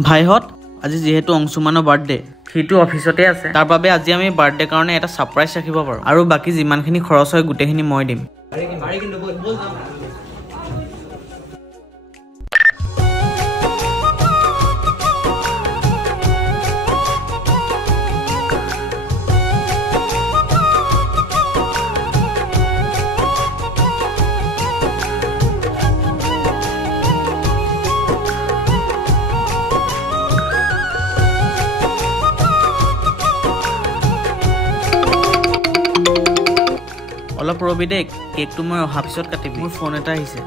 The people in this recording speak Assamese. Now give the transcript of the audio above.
ভাইহত আজি যেহেতু অংশুমানৰ বাৰ্থডে সিটো অফিসতে আছে তাৰ বাবে আজি আমি বাৰ্থডে কাৰণে এটা সাৰপ্ৰাইজ ৰাখিব পাৰো আৰু বাকি যিমানখিনি খৰচ হয় গুটেখিনি মই দিম অলপ ৰবি দে কেকটো মই অহা পিছত কাটিম মোৰ ফোন এটা আহিছে